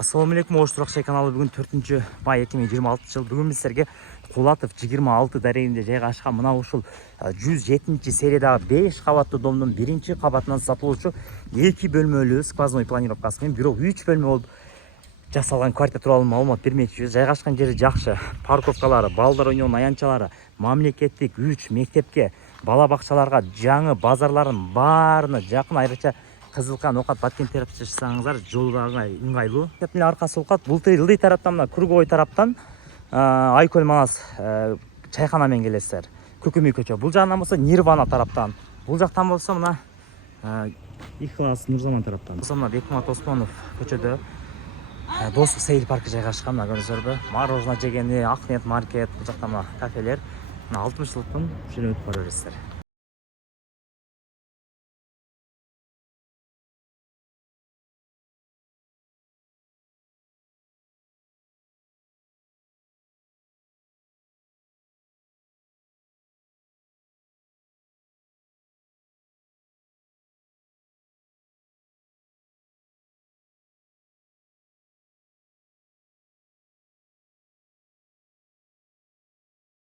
Ассалаумалейкум, Ош Туракчай каналы. Бүгін 4 май 2026 жыл. Бүгін біз сіздерге Кулатов 26 дәрежеде жайғашқан мына ушул 107 сериядағы 5 қабатты домдың 1-ші қабатынан сатылушы 2 бөлмөлүү сквозной планировкасымен, бирок 3 бөлмө болуп жасалган квартира тууралуу маалымат бермекчибиз. Жайгашкан жери жакшы, парковкалары, балдар ойногон аянтчалары, мамлекеттик 3 мектепке, бала бакчаларга, жаңы базарлардын баарына жакын. Айрыкча Кызылкан, Окат, Баткен тарапта жасасаңыздар жолдагы ыңгайлуу. Мектептин аркасы Окат, бул ылдый тараптан, мына Круговой тараптан Айкөл Манас чайкана менен келесиздер. Көкөмүй көчө. Бул жагынан болсо Нирвана тараптан. Бул жактан болсо мына Ихлас Нурзаман тараптан. Болсо мына Бекмамат Осмонов көчөдө Достук сейил паркы жайгашкан. Мына көрүңүздөрбү? Мороженое жегени, Акниет маркет, бул жакта мына кафелер. Мына 60 жылдыктын ушуну өтүп бара бересиздер.